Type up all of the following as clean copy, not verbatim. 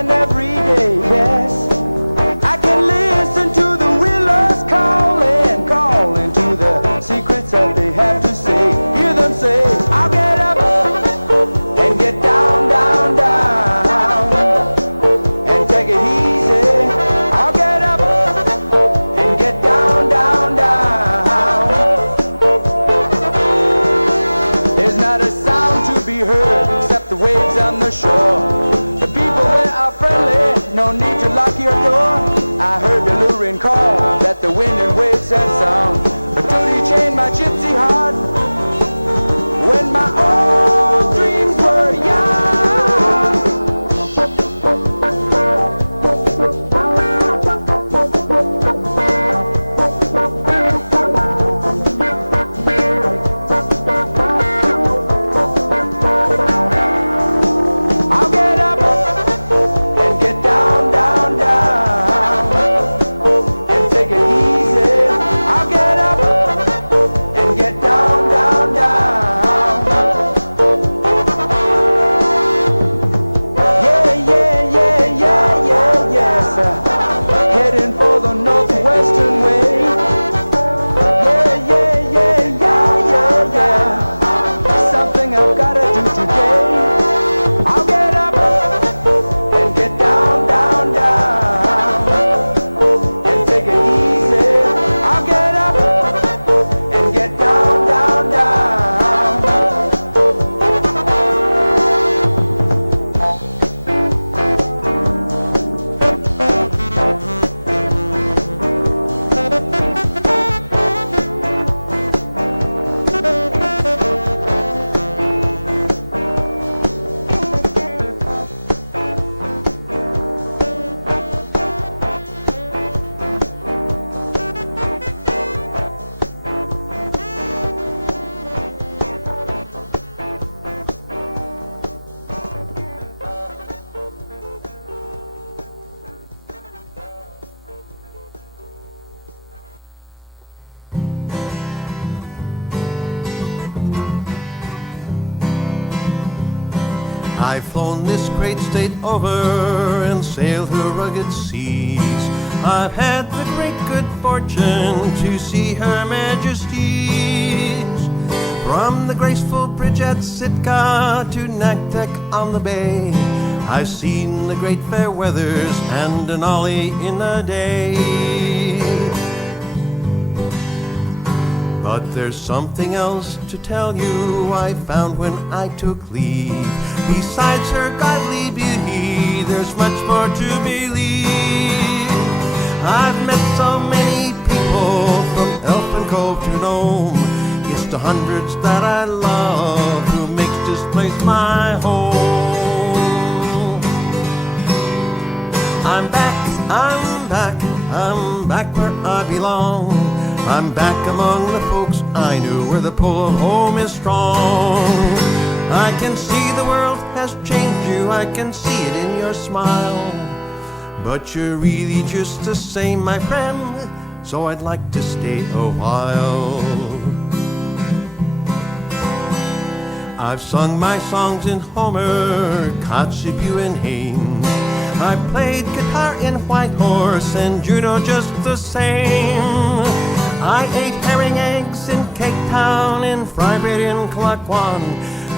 and every day, yes. I can listen to the willows calling, calling to the secrets that they have to say. Hear them say, I'll get up and get down, down, down, and take it easy. I'll get up and get down, down, down. There's not a sound to be heard except the waves on the shore. The people there are friendly, no need to lock your door. I heard the luring call that the wind and waves had sound, but duty chained my gypsy heart when my old dreams were young. I'll get up and get down, down, down, and take it easy. I'll get up and get down, down, down. Yeah, yeah, yeah, yeah, yeah, yes. Heading for the northwestern way. Yeah, yeah, yeah, yeah, yeah, yeah. Something I've gotta do today. I'll get up and get down, down, down, and take it easy. I'll get up and get down, down, down. I've flown this great state over and sailed her rugged seas. I've had the great good fortune to see Her Majesty's. From the graceful bridge at Sitka to Naktek on the bay, I've seen the great fair weathers and Denali in a day. But there's something else to tell you I found when I took leave. Besides her godly beauty, there's much more to believe. I've met so many people from Elfin Cove to Juneau. It's the hundreds that I love who makes this place my home. I'm back, I'm back, I'm back where I belong. I'm back among the folks I knew where the pull of home is strong. I can see the world has changed you, I can see it in your smile. But you're really just the same, my friend, so I'd like to stay a while. I've sung my songs in Homer, Kotzebue and Haines. I played guitar in Whitehorse and Juneau just the same. I ate herring eggs in Cape Town and fry bread in Claquan.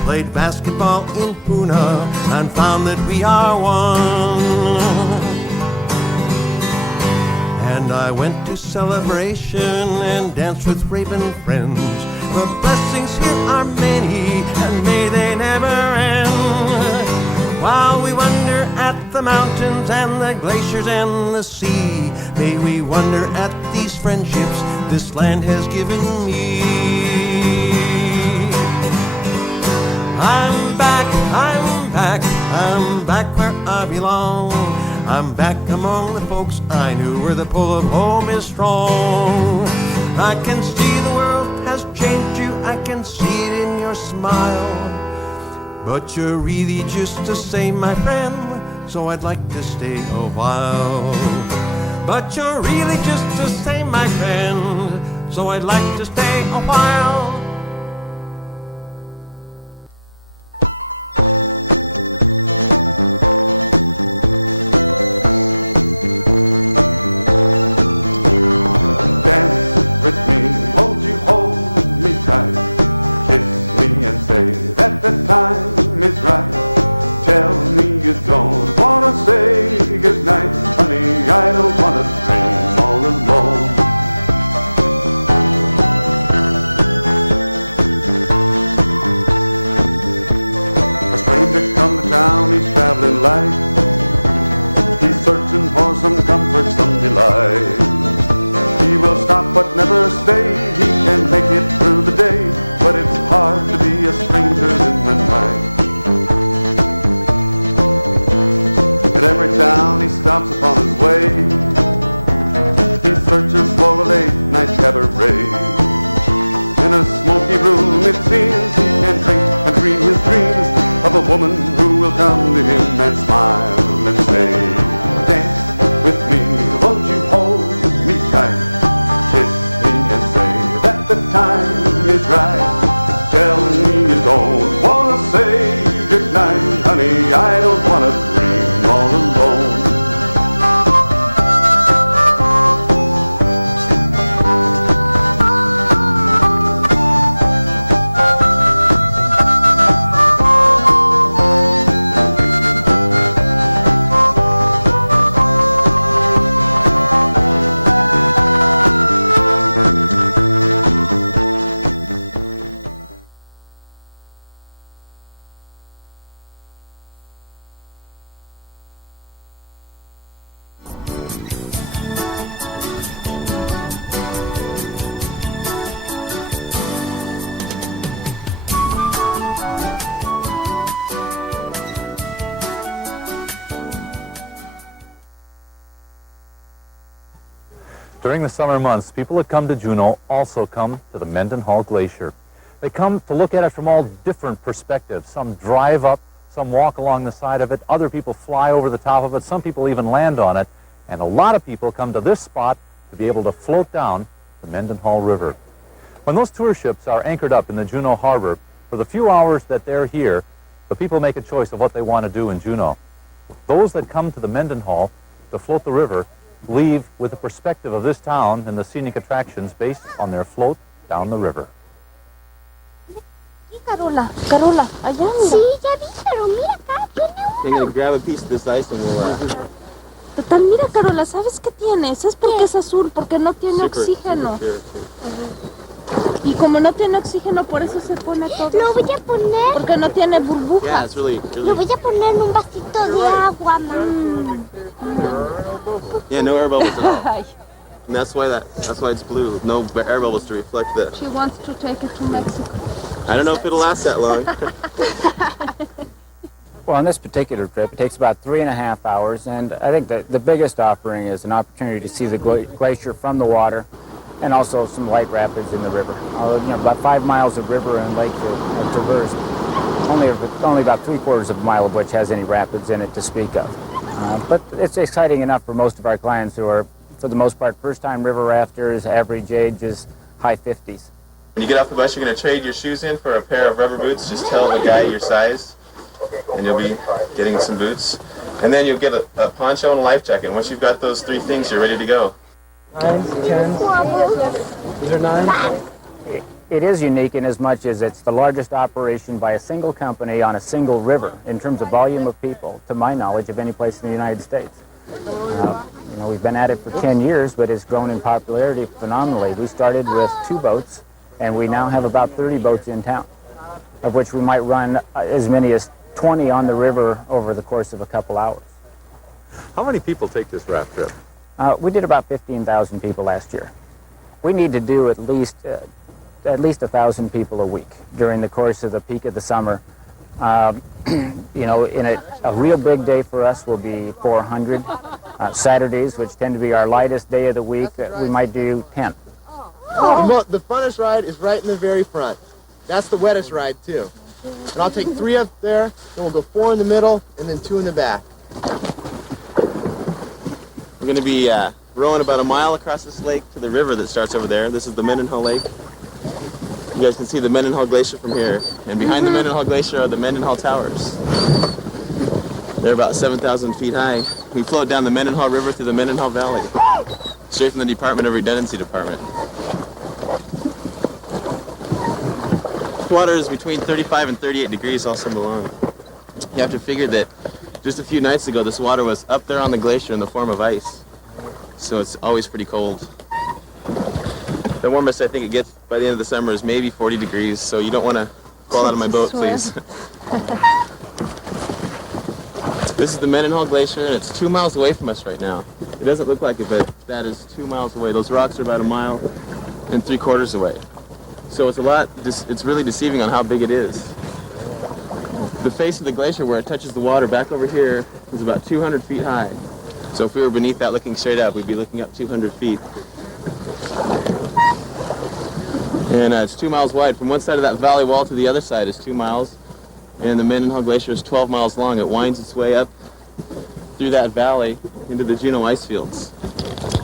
Played basketball in Puna and found that we are one. And I went to Celebration and danced with Raven friends. The blessings here are many and may they never end. While we wonder at the mountains and the glaciers and the sea, may we wonder at these friendships this land has given me. I'm back, I'm back, I'm back where I belong. I'm back among the folks I knew where the pull of home is strong. I can see the world has changed you, I can see it in your smile. But you're really just the same, my friend, so I'd like to stay a while. But you're really just the same, my friend, so I'd like to stay a while. time is right. Tell me you don't wanna say goodnight. Honey, I don't wanna dream all alone. A stranger come to town, he's traveling light. He's searching for some comfort, some delight. He will stop but never stay. He can make it through the day, but it's hard to be a stranger in the night. At every town he stops upon his way, he searches for a late night cabaret. In a smoky room it seems he can drink and dream his dreams of a woman who will come to him and smile and say, dance with me, won't you hold me tight? Kiss me and say that the time is right. Tell me you don't wanna say goodnight. Honey, I don't wanna dream all alone. During the summer months, people that come to Juneau also come to the Mendenhall Glacier. They come to look at it from all different perspectives. Some drive up, some walk along the side of it, other people fly over the top of it, some people even land on it, and a lot of people come to this spot to be able to float down the Mendenhall River. When those tour ships are anchored up in the Juneau harbor, for the few hours that they're here, the people make a choice of what they want to do in Juneau. Those that come to the Mendenhall to float the river leave with a perspective of this town and the scenic attractions based on their float down the river. Carola, allá mira. Sí, ya vi, pero mira acá, tiene uno. I'm gonna grab a piece of this ice and we'll... Total, mira Carola, ¿sabes qué tienes? Es porque es azul, porque no tiene oxígeno. Y como no tiene oxígeno, por eso se pone todo. Lo voy a poner. Porque no tiene burbujas. Yeah, it's really... Lo voy a poner en un vasito de agua, mamá. Yeah, no air bubbles at all. And that's why it's blue. No air bubbles to reflect that. She wants to take it to Mexico. I don't know if it'll last that long. Well, on this particular trip, it takes about 3.5 hours, and I think that the biggest offering is an opportunity to see the glacier from the water, and also some light rapids in the river. About 5 miles of river and lake are traversed. Only about 3/4 of a mile of which has any rapids in it to speak of. But it's exciting enough for most of our clients who are, for the most part, first-time river rafters. Average age is high 50s. When you get off the bus, you're going to trade your shoes in for a pair of rubber boots. Just tell the guy your size, and you'll be getting some boots. And then you'll get a poncho and a life jacket. And once you've got those 3 things, you're ready to go. 9s, 10s. These are 9s. It is unique in as much as it's the largest operation by a single company on a single river in terms of volume of people, to my knowledge, of any place in the United States. We've been at it for 10 years, but it's grown in popularity phenomenally. We started with 2 boats, and we now have about 30 boats in town, of which we might run as many as 20 on the river over the course of a couple hours. How many people take this raft trip? We did about 15,000 people last year. We need to do at least 1,000 people a week during the course of the peak of the summer. In a real big day for us will be 400. Saturdays, which tend to be our lightest day of the week, we might do 10. The funnest ride is right in the very front. That's the wettest ride, too. And I'll take 3 up there, then we'll go 4 in the middle, and then 2 in the back. We're going to be rowing about a mile across this lake to the river that starts over there. This is the Mendenhall Lake. You guys can see the Mendenhall Glacier from here. And behind the Mendenhall Glacier are the Mendenhall Towers. They're about 7,000 feet high. We float down the Mendenhall River through the Mendenhall Valley, straight from the Department of Redundancy Department. water is between 35 and 38 degrees all summer long. You have to figure that just a few nights ago, this water was up there on the glacier in the form of ice. So it's always pretty cold. The warmest I think it gets by the end of the summer is maybe 40 degrees, so you don't want to fall out of my boat, please. This is the Mendenhall Glacier, and it's 2 miles away from us right now. It doesn't look like it, but that is 2 miles away. Those rocks are about 1.75 miles away. So it's really deceiving on how big it is. The face of the glacier where it touches the water back over here is about 200 feet high. So if we were beneath that looking straight up, we'd be looking up 200 feet. And it's 2 miles wide. From one side of that valley wall to the other side is 2 miles. And the Mendenhall Glacier is 12 miles long. It winds its way up through that valley into the Juneau ice fields.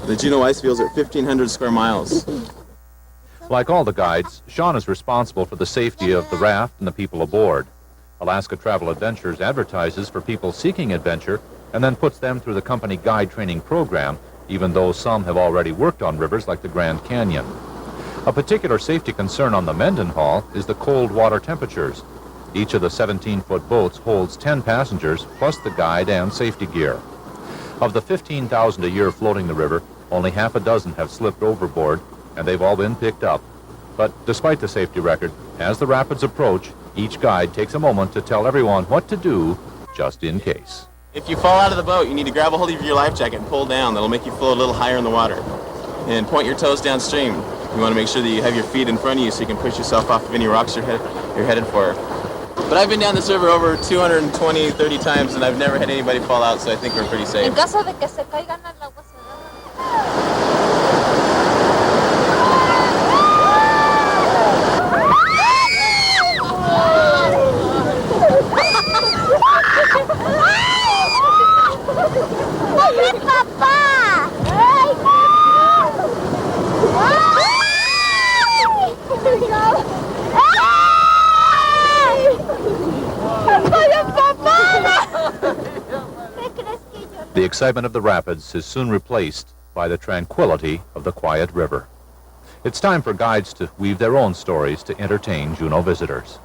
The Juneau ice fields are 1,500 square miles. Like all the guides, Sean is responsible for the safety of the raft and the people aboard. Alaska Travel Adventures advertises for people seeking adventure and then puts them through the company guide training program, even though some have already worked on rivers like the Grand Canyon. A particular safety concern on the Mendenhall is the cold water temperatures. Each of the 17-foot boats holds 10 passengers, plus the guide and safety gear. Of the 15,000 a year floating the river, only half a dozen have slipped overboard, and they've all been picked up. But despite the safety record, as the rapids approach, each guide takes a moment to tell everyone what to do, just in case. If you fall out of the boat, you need to grab a hold of your life jacket and pull down. That'll make you float a little higher in the water. And point your toes downstream. You want to make sure that you have your feet in front of you so you can push yourself off of any rocks you're headed for. But I've been down this river over 220, 30 times, and I've never had anybody fall out, so I think we're pretty safe. En caso de que se caigan al agua se The excitement of the rapids is soon replaced by the tranquility of the quiet river. It's time for guides to weave their own stories to entertain Juneau visitors.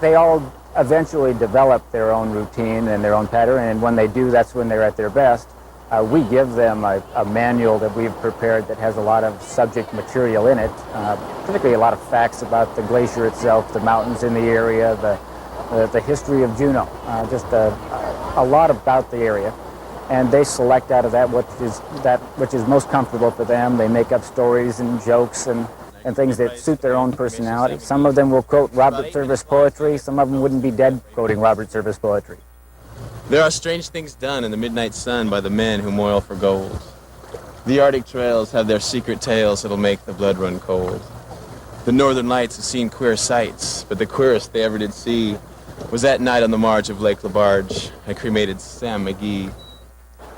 They all eventually develop their own routine and their own pattern, and when they do, that's when they're at their best. We give them a manual that we've prepared that has a lot of subject material in it, particularly a lot of facts about the glacier itself, the mountains in the area, the history of Juneau, just a lot about the area. And they select out of that which is most comfortable for them. They make up stories and jokes and things that suit their own personality. Some of them will quote Robert Service poetry. Some of them wouldn't be dead quoting Robert Service poetry. There are strange things done in the midnight sun by the men who moil for gold. The Arctic trails have their secret tales that'll make the blood run cold. The Northern Lights have seen queer sights, but the queerest they ever did see was that night on the marge of Lake LaBarge. I cremated Sam McGee.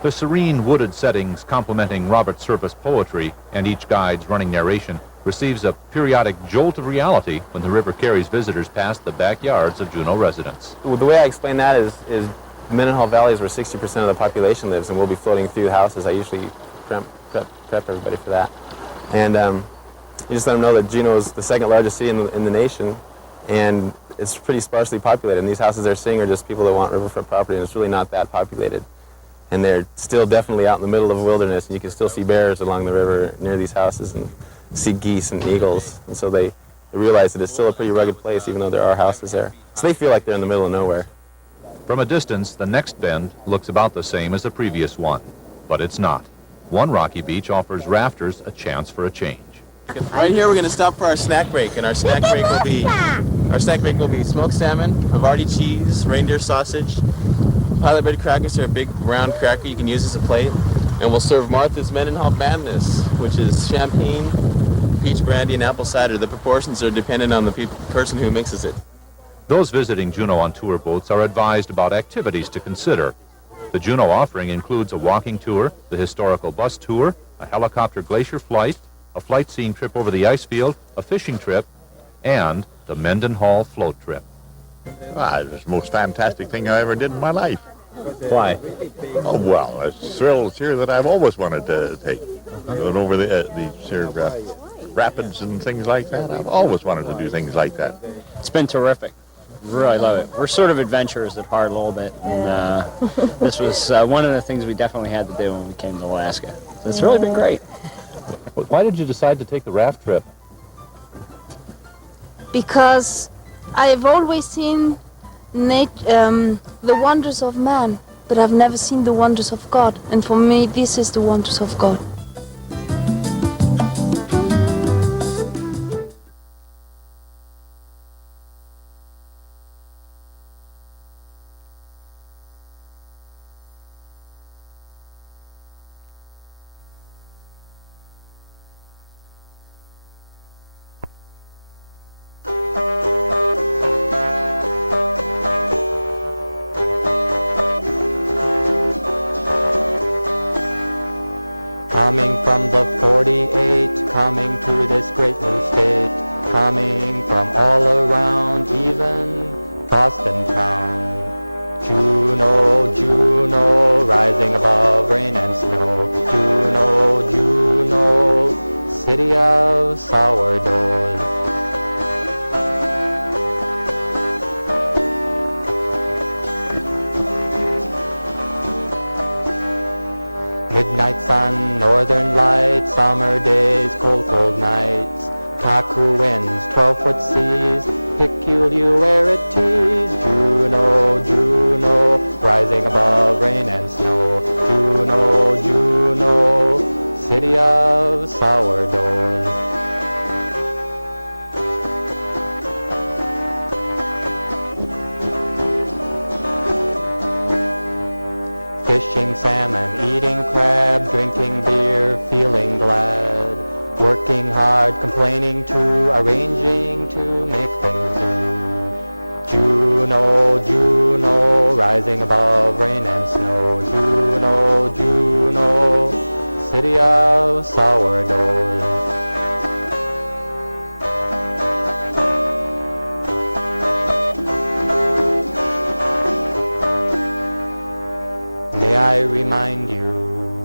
The serene wooded settings complementing Robert Service poetry and each guide's running narration receives a periodic jolt of reality when the river carries visitors past the backyards of Juneau residents. Well, the way I explain that is Mendenhall Valley is where 60% of the population lives, and we'll be floating through houses. I usually prep everybody for that. And you just let them know that Juneau is the second largest city in the nation, and it's pretty sparsely populated. And these houses they're seeing are just people that want riverfront property, and it's really not that populated. And they're still definitely out in the middle of a wilderness, and you can still see bears along the river near these houses and see geese and eagles. And so they realize that it's still a pretty rugged place, even though there are houses there. So they feel like they're in the middle of nowhere. From a distance, the next bend looks about the same as the previous one, but it's not. One rocky beach offers rafters a chance for a change. Right here, we're going to stop for our snack break, and our snack break will be smoked salmon, Havarti cheese, reindeer sausage. Pilot bread crackers are a big round cracker you can use as a plate. And we'll serve Martha's Mendenhall Madness, which is champagne, peach brandy, and apple cider. The proportions are dependent on the person who mixes it. Those visiting Juneau on tour boats are advised about activities to consider. The Juneau offering includes a walking tour, the historical bus tour, a helicopter glacier flight, a flight scene trip over the ice field, a fishing trip, and the Mendenhall float trip. It was the most fantastic thing I ever did in my life. Why? Oh, well, it's thrills here that I've always wanted to take. Going over these rapids and things like that. I've always wanted to do things like that. It's been terrific. Really love it. We're sort of adventurers at heart a little bit, and this was one of the things we definitely had to do when we came to Alaska. So it's really been great. Why did you decide to take the raft trip? Because I've always seen the wonders of man, but I've never seen the wonders of God. And for me, this is the wonders of God. Coming from the 48, coming to this great new state, coming from all around, even Boston town. Juneau, Juneau, rising above rain and snow. Juneau, Juneau, city of sourdoughs. Midnight sun, northern lights, summer days, cold, cold nights. Taku winds, 12-foot seas, peculiarities. Juneau, Juneau, rising above rain and snow. Juneau, Juneau, city of sourdoughs. Fishing salmon, eating crab, drinking beer, feeling glad. Working hard, complaining too, arranging to make things do. Juneau, Juneau, rising above rain and snow. Juneau, Juneau, city of sourdoughs. May I remind you,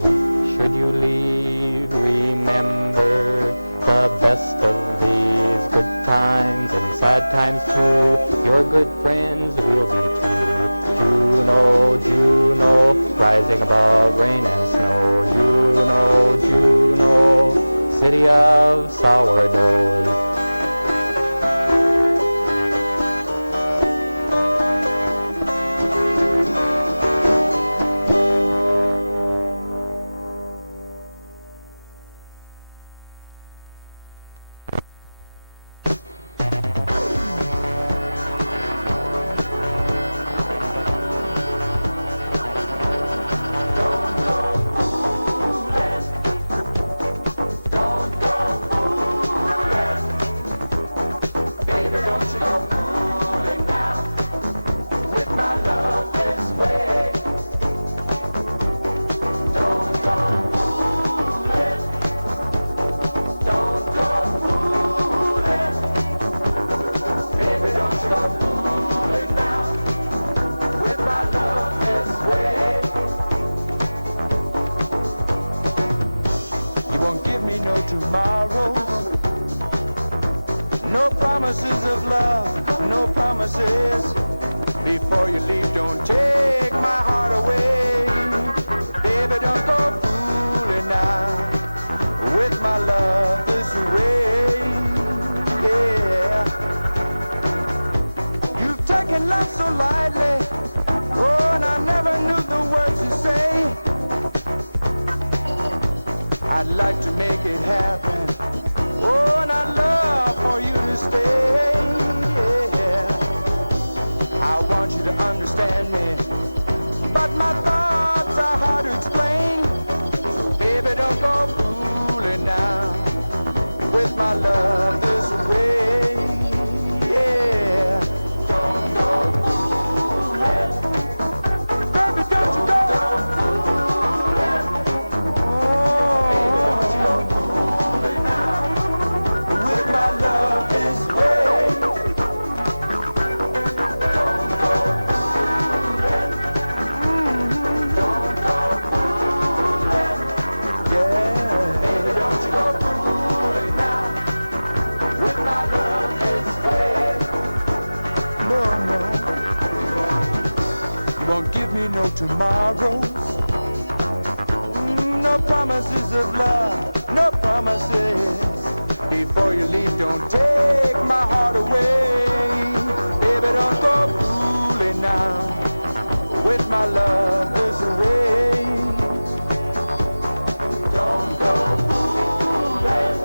should you leave, remember the best of these good times and sad times too. Your good friends will be too. Juneau, Juneau, rising above rain and snow. Juneau, Juneau, city of sourdoughs. Tomorrows, no promises of love, no promises. Before you leave, don't take my heart away. Baby, don't go fooling now with my love this way. Yeah, you've taken love so lightly. Oh, and I never knew the words to say. I'd like to make it happen. Oh, and I'd love for you to stay. Yeah. I want you to understand me, but my thoughts are hard to explain. So baby, don't go fooling now with my love this way. Yeah. Don't go fooling. Baby, don't you go. With tomorrows. No promises of love, no promises. Before you leave, don't take my heart away. Baby, don't go fooling now with my lovers away. Don't go fooling.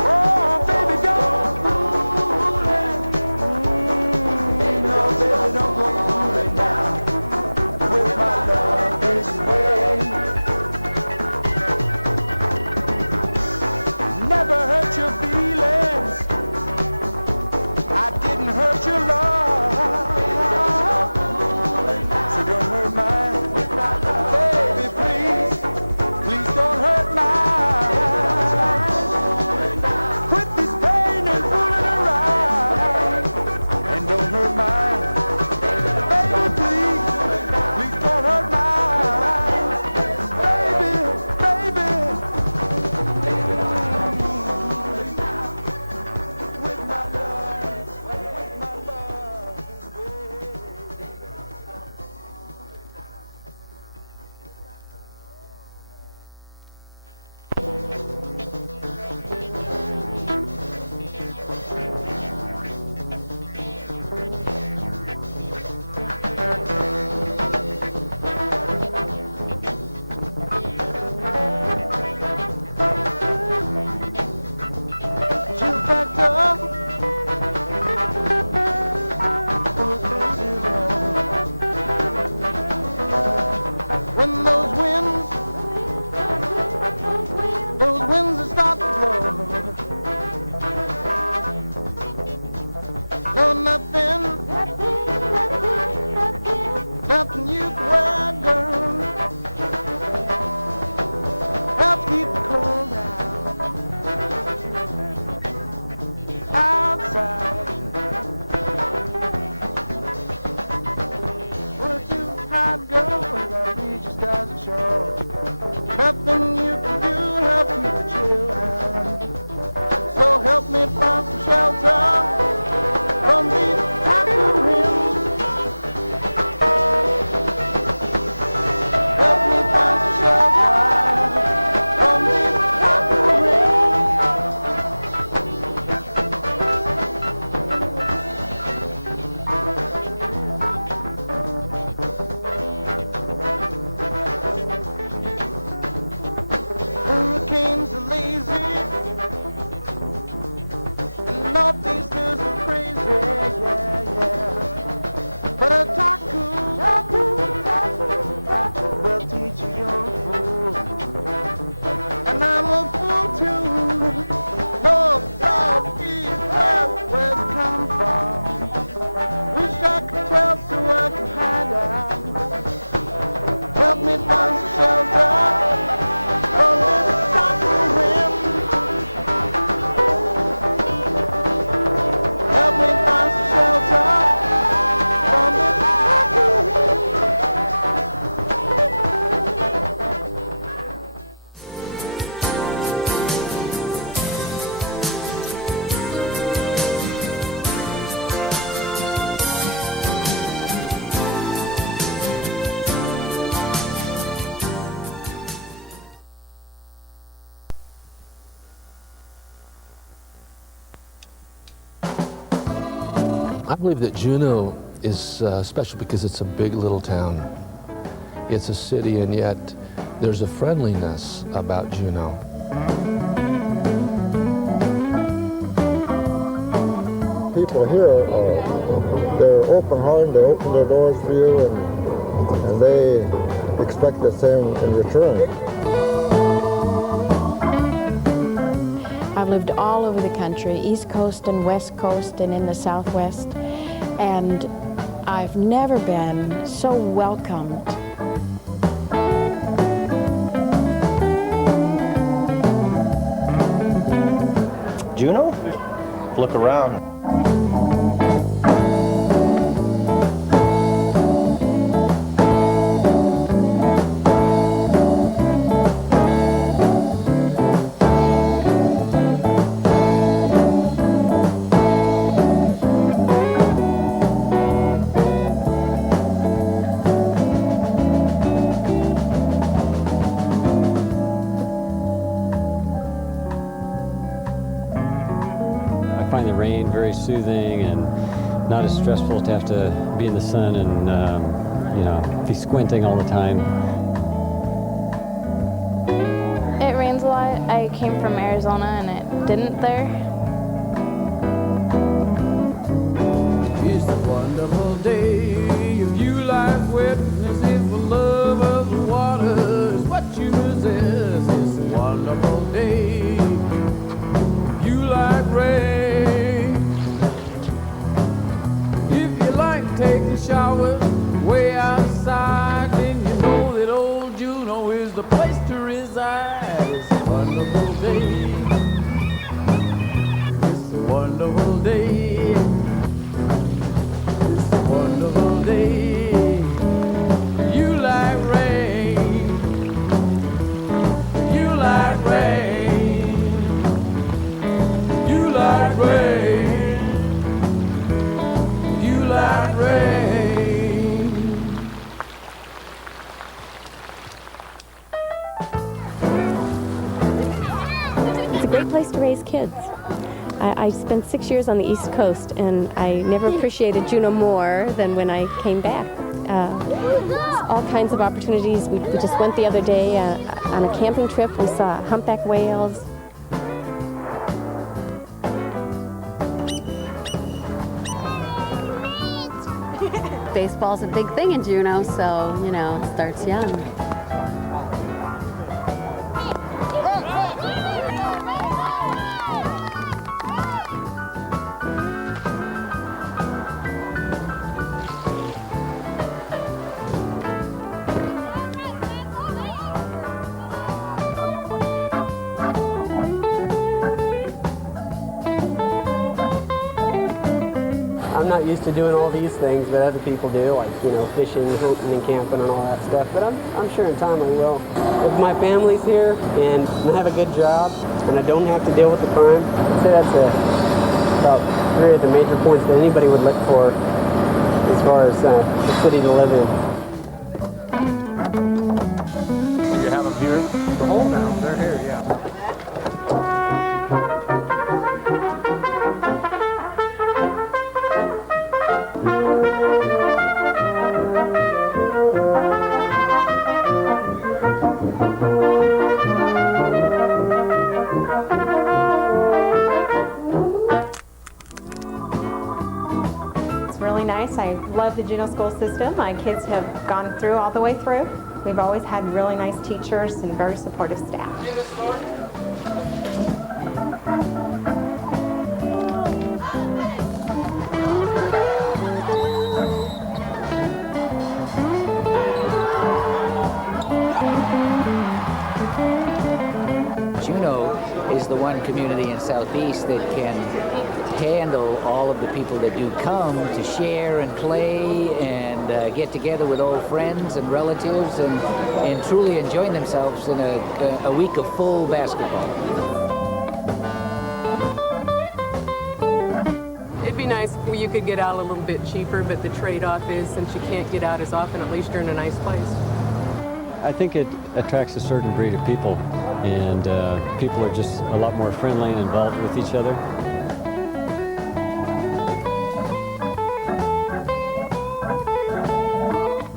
Oh, baby, don't go fooling. No, baby, don't go fooling now with my lovers away. Never hurt your feelings. I didn't hurt your love. So don't hurt mine. Baby, please, please don't hurt mine. Quit this pain and fooling around. And don't hurt mine. Baby, please, please don't hurt mine. Baby, baby. With my love, with my love this way. Chill factor goes to zero. When those winds start to blow. No, nothing you can wear, girl. Helps keep the cold outside. We're too hot, girl, when that beach just doesn't show. Nothing you can do help keep the chill out. So help me find some shelter from these Taku rims. Help me find some shelter from these Taku rims. Hurricanes are lazy and northeasters are crazy, yeah. But a Taku will teach you you're a fool. And I'm a fool too. North, south, east, west, where's it come from? Wish I could tell so I could hide out. Help me find some shelter from this Taku rim. Help me find some shelter from this Taku rim. I believe that Juneau is special because it's a big little town. It's a city, and yet there's a friendliness about Juneau. People here, they're open-hearted, they open their doors for you, and they expect the same in return. I've lived all over the country, East Coast and West Coast and in the Southwest, and I've never been so welcomed. Juneau? Look around. very soothing and not as stressful to have to be in the sun and be squinting all the time. It rains a lot. I came from Arizona and it didn't there. It's a wonderful day if you like wetness, if the love of the water is what you possess. It's a wonderful day if you like rain. If you like taking showers way outside, then you know that old Juneau is the place to reside. It's a wonderful day. It's a wonderful day. It's a wonderful day. You like rain. You like rain. You like rain. You like rain. It's a great place to raise kids. I spent 6 years on the East Coast, and I never appreciated Juneau more than when I came back. All kinds of opportunities. We just went the other day on a camping trip. We saw humpback whales. Baseball's a big thing in Juneau, so, it starts young. I'm not used to doing all these things that other people do, like, fishing, hunting, and camping and all that stuff, but I'm sure in time I will. If my family's here and I have a good job and I don't have to deal with the crime, I'd say that's about 3 of the major points that anybody would look for as far as the city to live in. You have them here? The whole now, they're here, yeah. I love the Juneau school system. My kids have gone through all the way through. We've always had really nice teachers and very supportive staff. Juneau is the one community in Southeast that can handle all of the people that do come to share and play and get together with old friends and relatives and truly enjoying themselves in a week of full basketball. It'd be nice if you could get out a little bit cheaper, but the trade-off is since you can't get out as often, at least you're in a nice place. I think it attracts a certain breed of people, and people are just a lot more friendly and involved with each other.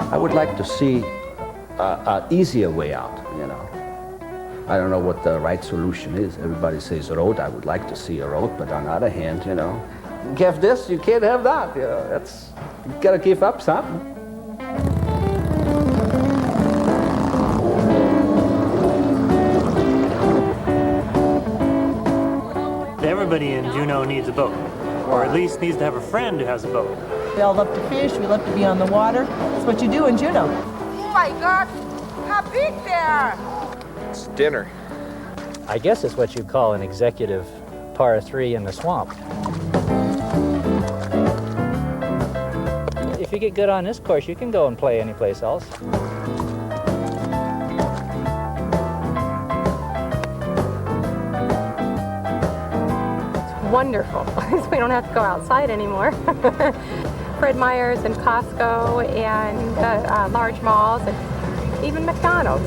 I would like to see an easier way out, I don't know what the right solution is. Everybody says road. I would like to see a road, but on the other hand, you have this, you can't have that. You gotta give up something. Everybody in Juneau needs a boat, or at least needs to have a friend who has a boat. We all love to fish, we love to be on the water. That's what you do in Juneau. Oh my God, how big they are! It's dinner. I guess it's what you call an executive par 3 in the swamp. If you get good on this course, you can go and play anyplace else. Wonderful, because we don't have to go outside anymore. Fred Meyer's and Costco and large malls and even McDonald's.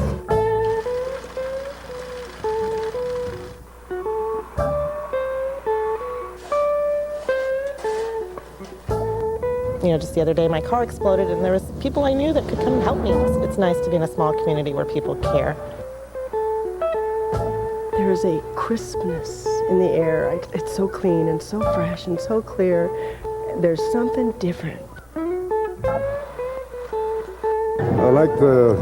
just the other day my car exploded and there was people I knew that could come and help me. It's nice to be in a small community where people care. There's a crispness in the air. It's so clean and so fresh and so clear. There's something different. I like the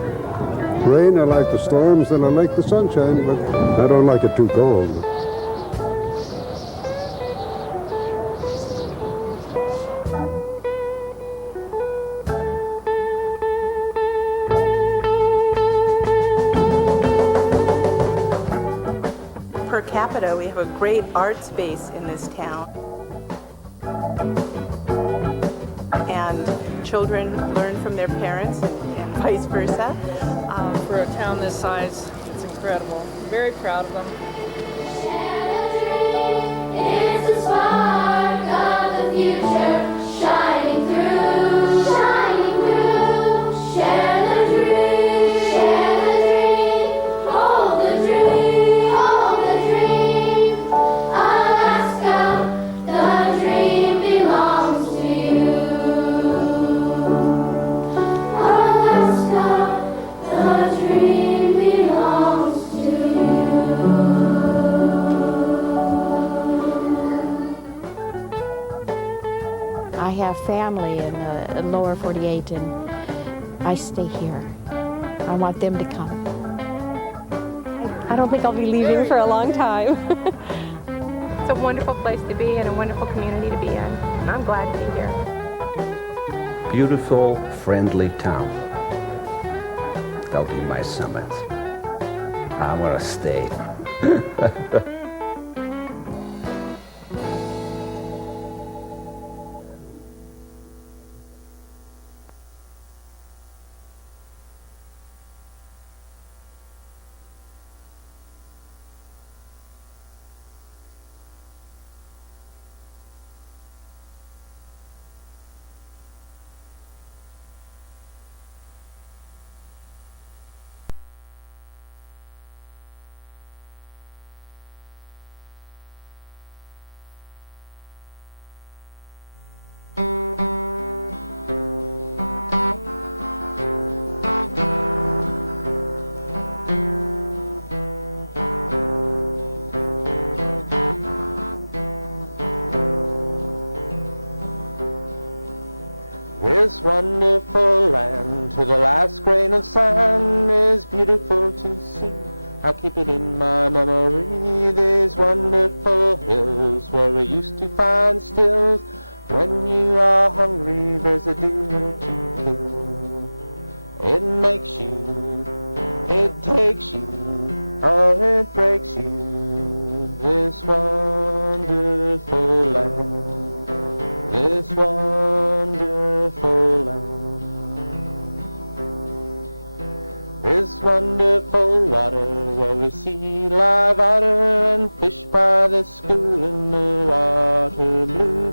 rain, I like the storms, and I like the sunshine, but I don't like it too cold. Per capita, we have a great art space in this town. And children learn from their parents and vice versa. For a town this size, it's incredible. I'm very proud of them. It's the spark of the future shining through, shining through. Share the dream, hold the dream, hold the dream. Alaska, the dream belongs to you. Alaska, the dream belongs to you. I have family in the lower 48 and I stay here. I want them to come. I don't think I'll be leaving for a long time. It's a wonderful place to be and a wonderful community to be in. And I'm glad to be here. Beautiful, friendly town. That'll be my summit. I'm gonna stay. This wonderful land, to the last grain of sand, is beautiful to see. I keep it in my memory, these wonderful hills where we used to find stills. When you are hungry, there's a deer to kill. It makes you, it takes you, or it breaks you, this wonderful land, this wonderful land. This wonderful water where we see live otter and fish by the school in the water blue.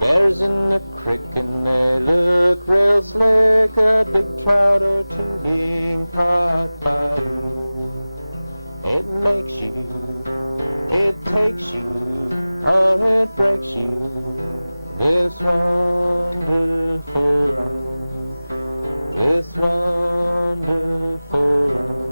Bears in the creek and they look real slick, a big trout or two being caught by you. It makes you, it takes you, or it breaks you, this wonderful land, this wonderful land.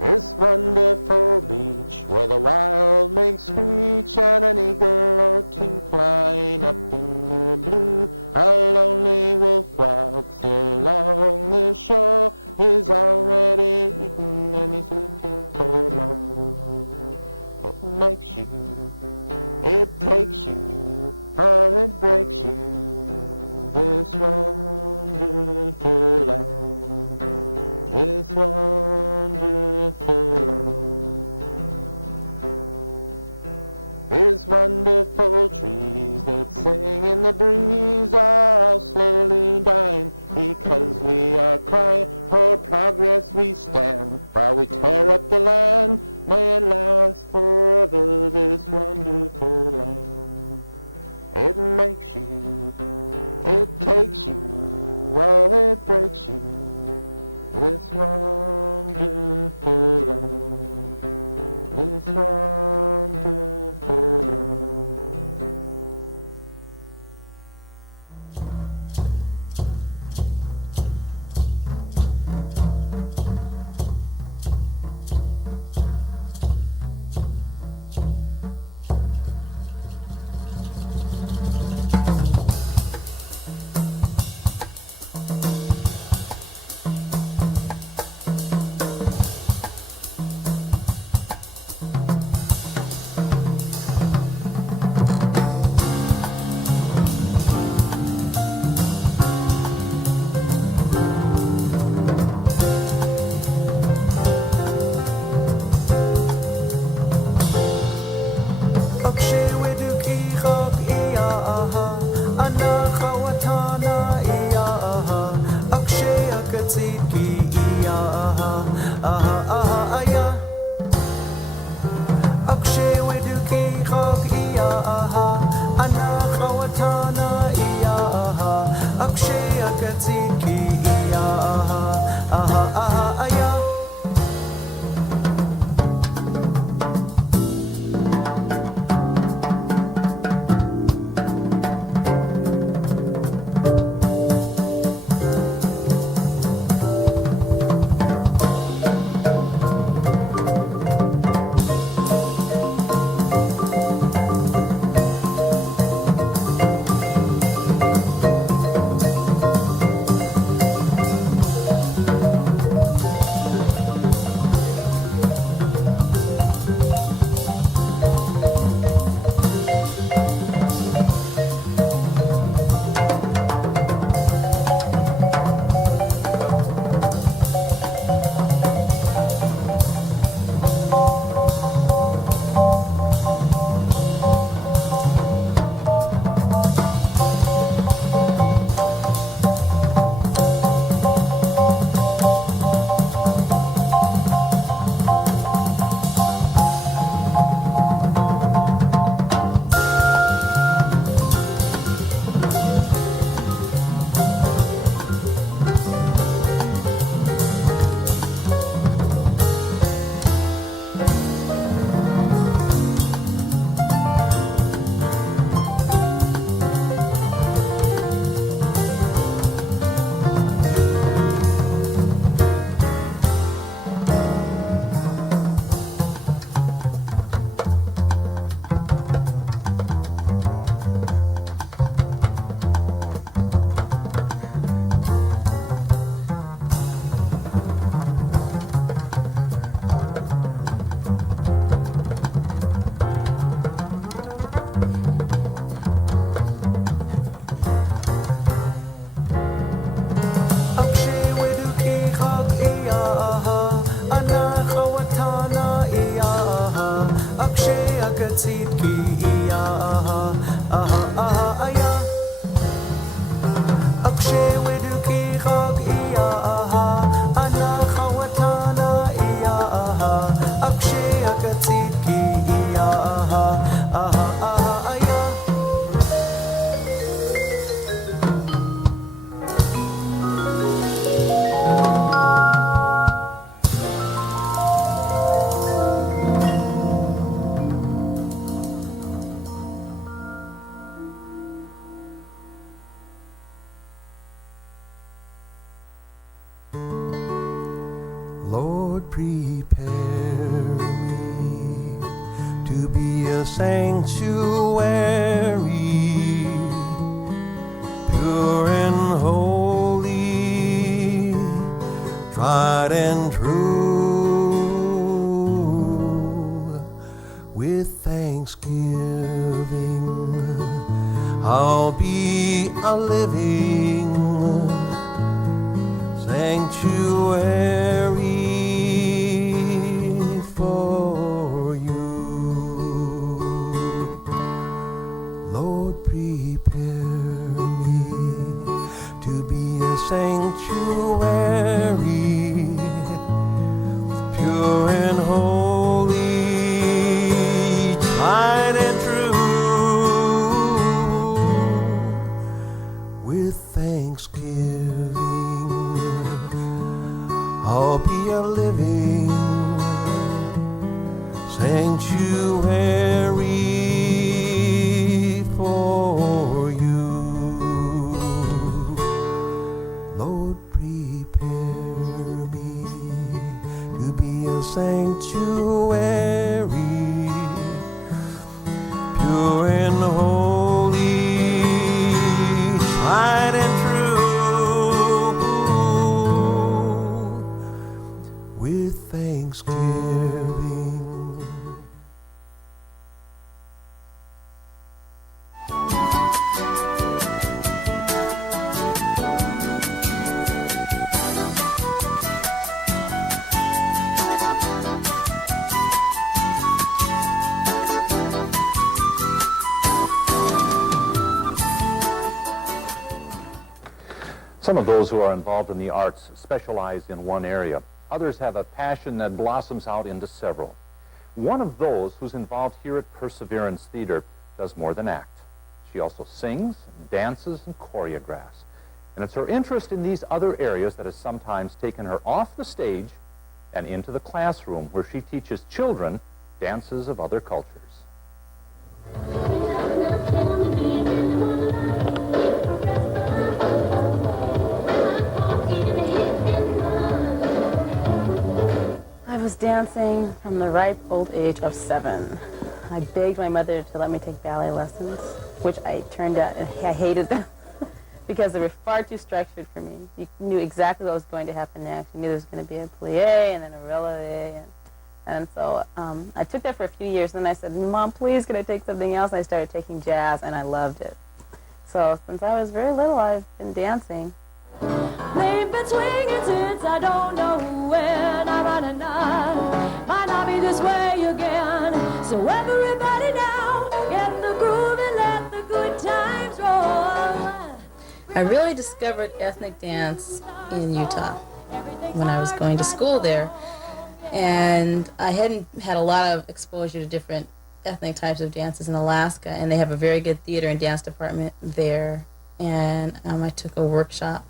This wonderful beach where the wild makes screech and an eagle or two flying up in the blue. A lonely wolf walks along the shore, he's already eaten and he's looking for more. It makes you, it takes you, or it breaks you, this wonderful land, this wonderful land. These wonderful trees that sing in the breeze are all slowly dying because we are crying for progress. We stand while we tear up the land. May it last forever, this wonderful land. It makes you, it takes you, or it breaks you, this wonderful land, this wonderful land. prepare me to be a sanctuary, pure and holy, tried and true. With thanksgiving, I'll be a living sanctuary for you. Lord, prepare me to be a sanctuary, pure and holy, tried and true. With thanksgiving, I'll be a living sanctuary for you. Lord, prepare me to be a sanctuary, pure and holy, tried and true. With thanksgiving. Some of those who are involved in the arts specialize in one area. Others have a passion that blossoms out into several. One of those who's involved here at Perseverance Theater does more than act. She also sings, dances, and choreographs. And it's her interest in these other areas that has sometimes taken her off the stage and into the classroom, where she teaches children dances of other cultures. I was dancing from the ripe old age of 7. I begged my mother to let me take ballet lessons, which I turned out, and I hated them because they were far too structured for me. You knew exactly what was going to happen next. You knew there was going to be a plie and then a releve, and so I took that for a few years, and then I said, Mom, please, can I take something else? And I started taking jazz, and I loved it. So since I was very little, I've been dancing. They've been swinging since I don't know when. I'm running on, might not be this way again. So everybody now, get in the groove and let the good times roll. I really discovered ethnic dance in Utah when I was going to school there. And I hadn't had a lot of exposure to different ethnic types of dances in Alaska, and they have a very good theater and dance department there. And I took a workshop.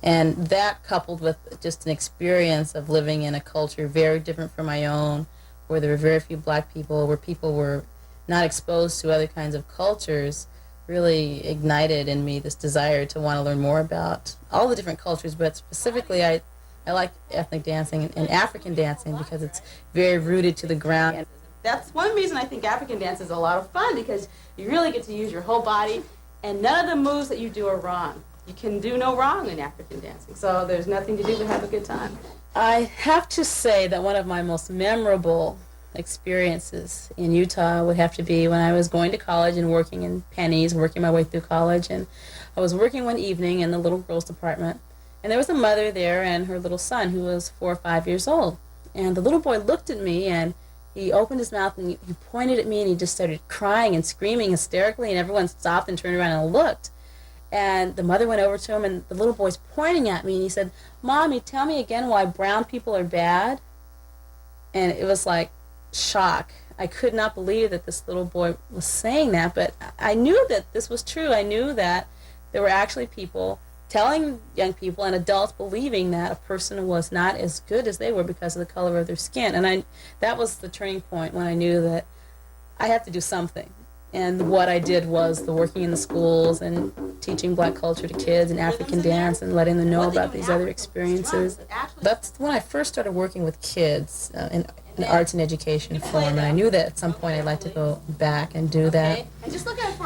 And that, coupled with just an experience of living in a culture very different from my own, where there were very few black people, where people were not exposed to other kinds of cultures, really ignited in me this desire to want to learn more about all the different cultures, but specifically I like ethnic dancing and African dancing because it's very rooted to the ground. And that's one reason I think African dance is a lot of fun, because you really get to use your whole body, and none of the moves that you do are wrong. You can do no wrong in African dancing, so there's nothing to do but have a good time. I have to say that one of my most memorable experiences in Utah would have to be when I was going to college and working in pennies, working my way through college. And I was working one evening in the little girls department, and there was a mother there and her little son who was 4 or 5 years old. And the little boy looked at me, and he opened his mouth and he pointed at me, and he just started crying and screaming hysterically, and everyone stopped and turned around and looked. And the mother went over to him, and the little boy's pointing at me, and he said, Mommy, tell me again why brown people are bad. And it was like shock. I could not believe that this little boy was saying that, but I knew that this was true. I knew that there were actually people telling young people and adults believing that a person was not as good as they were because of the color of their skin. And that was the turning point when I knew that I have to do something. And what I did was the working in the schools and teaching black culture to kids and African dance and letting them know about these other experiences. That's when I first started working with kids in arts and education form, and I knew that at some point I'd like to go back and do that.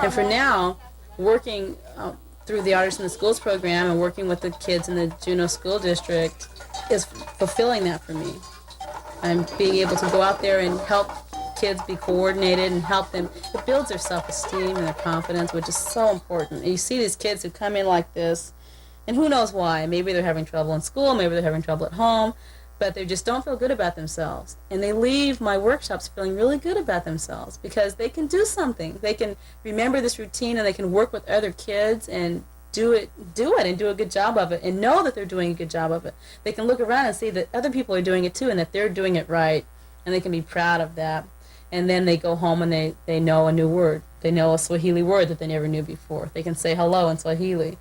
And for now, working through the Artists in the Schools program and working with the kids in the Juneau School District is fulfilling that for me. I'm being able to go out there and help kids be coordinated and help them. It builds their self-esteem and their confidence, which is so important. And you see these kids who come in like this, and who knows why. Maybe they're having trouble in school, maybe they're having trouble at home, but they just don't feel good about themselves. And they leave my workshops feeling really good about themselves because they can do something. They can remember this routine and they can work with other kids and do it and do a good job of it and know that they're doing a good job of it. They can look around and see that other people are doing it too and that they're doing it right, and they can be proud of that. And then they go home and they know a new word. They know a Swahili word that they never knew before. They can say hello in Swahili.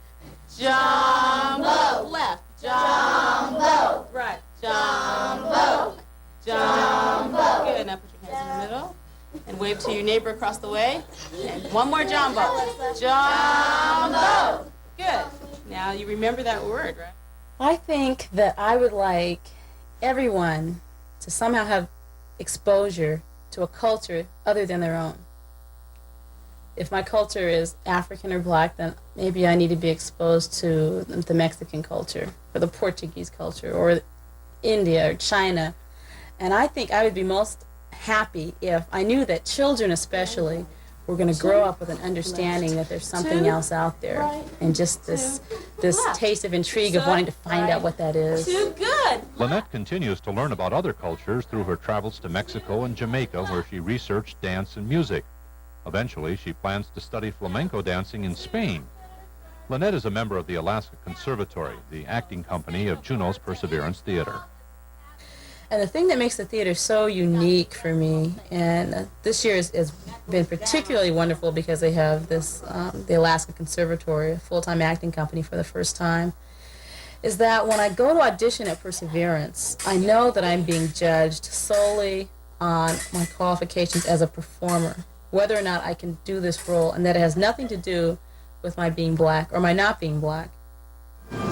Jumbo. Left. Jumbo. Right. Jumbo. Jumbo. Good. Now put your hands in the middle and wave to your neighbor across the way. And one more jumbo. Jumbo. Good. Now you remember that word, right? I think that I would like everyone to somehow have exposure to a culture other than their own. If my culture is African or black, then maybe I need to be exposed to the Mexican culture or the Portuguese culture or India or China. And I think I would be most happy if I knew that children especially were going to grow up with an understanding that there's something else out there, and just this taste of intrigue of wanting to find out what that is. Lynette continues to learn about other cultures through her travels to Mexico and Jamaica, where she researched dance and music. Eventually, she plans to study flamenco dancing in Spain. Lynette is a member of the Alaska Conservatory, the acting company of Juneau's Perseverance Theater. And the thing that makes the theater so unique for me, and this year has been particularly wonderful because they have this, the Alaska Conservatory, a full-time acting company for the first time, is that when I go to audition at Perseverance, I know that I'm being judged solely on my qualifications as a performer, whether or not I can do this role, and that it has nothing to do with my being black or my not being black.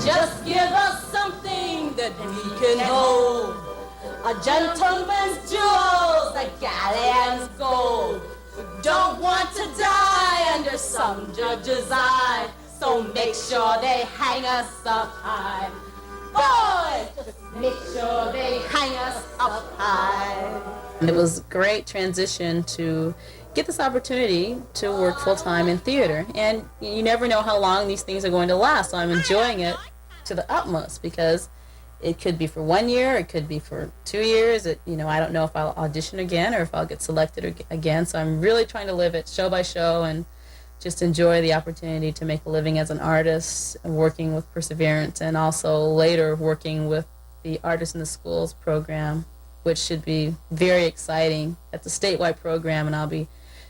Just give us something that we can hold. A gentleman's jewels, a galleon's gold. We don't want to die under some judge's eye, so make sure they hang us up high. Boys, just make sure they hang us up high. And it was a great transition to get this opportunity to work full-time in theater. And you never know how long these things are going to last, so I'm enjoying it to the utmost because it could be for 1 year, it could be for 2 years. I don't know if I'll audition again or if I'll get selected again. So I'm really trying to live it show by show and just enjoy the opportunity to make a living as an artist, working with Perseverance, and also later working with the Artists in the Schools program, which should be very exciting. It's a statewide program, and I'll be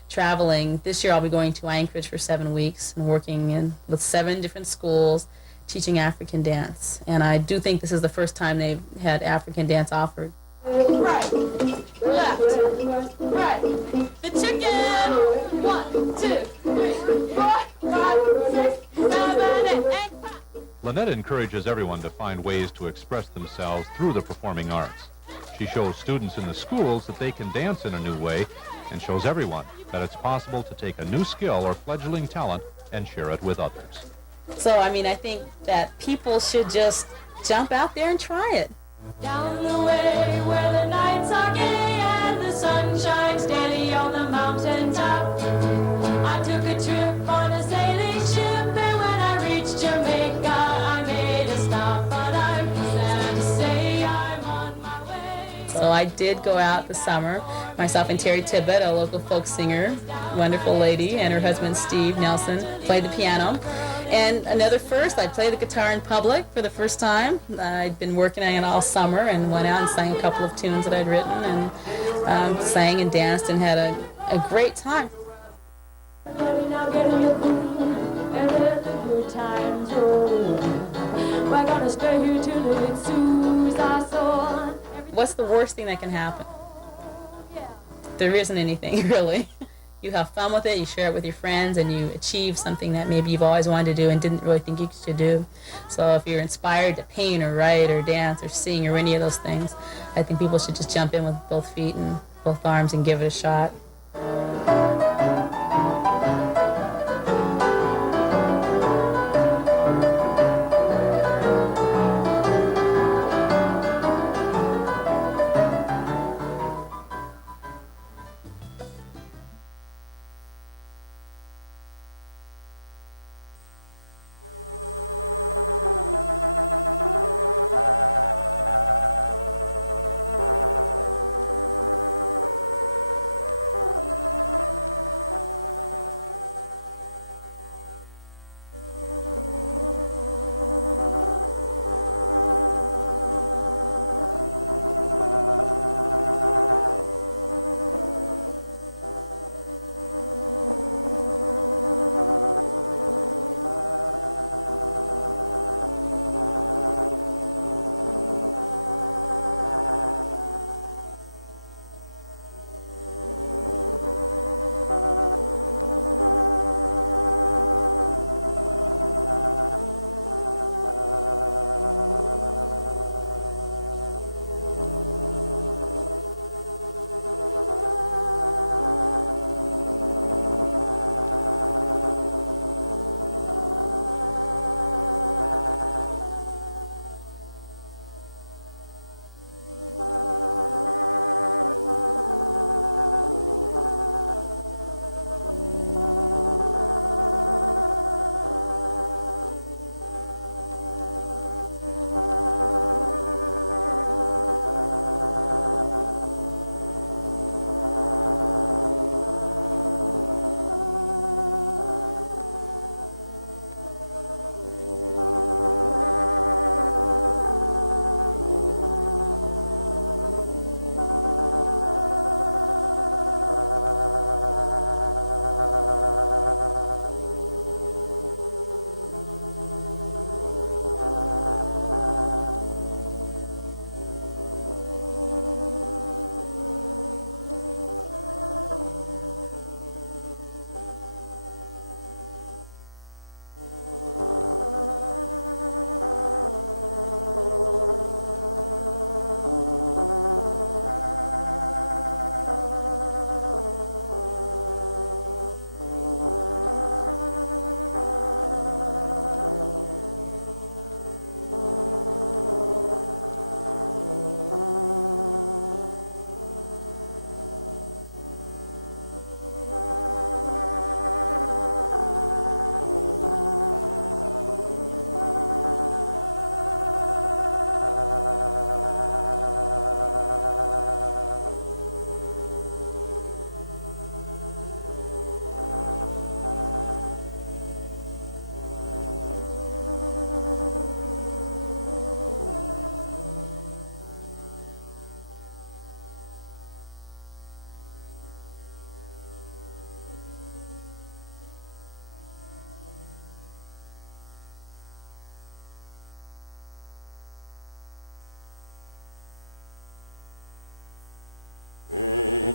traveling. This year I'll be going to Anchorage for 7 weeks and working with 7 different schools, teaching African dance. And I do think this is the first time they've had African dance offered. Right, left, right. The chicken. 1, 2, 3, 4, 5, 6, 7, 8. Lynette encourages everyone to find ways to express themselves through the performing arts. She shows students in the schools that they can dance in a new way, and shows everyone that it's possible to take a new skill or fledgling talent and share it with others. So, I think that people should just jump out there and try it. Down the way where the nights are gay and the sun shines daily on the mountain top, I took a trip on a sailing ship, and when I reached Jamaica, I made a stop, but I'm sad to say I'm on my way. So I did go out this summer, myself and Terry Tibbett, a local folk singer, wonderful lady, and her husband Steve Nelson played the piano. And another first, I played the guitar in public for the first time. I'd been working on it all summer and went out and sang a couple of tunes that I'd written and sang and danced and had a great time. What's the worst thing that can happen? There isn't anything, really. you have fun with it, you share it with your friends, and you achieve something that maybe you've always wanted to do and didn't really think you could do. So if you're inspired to paint or write or dance or sing or any of those things, I think people should just jump in with both feet and both arms and give it a shot.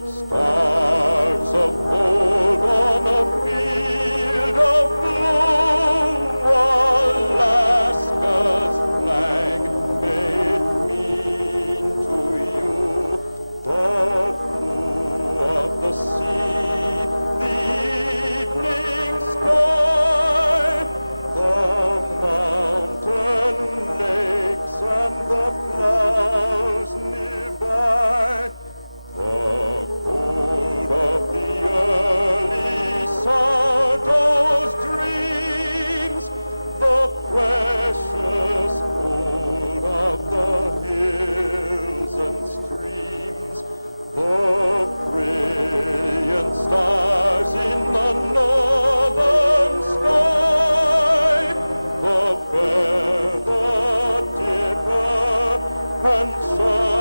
Stars of gold on a field of blue, Alaska's flag may it mean to you. The blue of the sea, the evening sky, the mountain lakes and the flowers nearby. The cold of the early sourdough's dreams, the precious gold of the hills and streams, the brilliant stars in the northern sky, the bear, the dipper, and sun.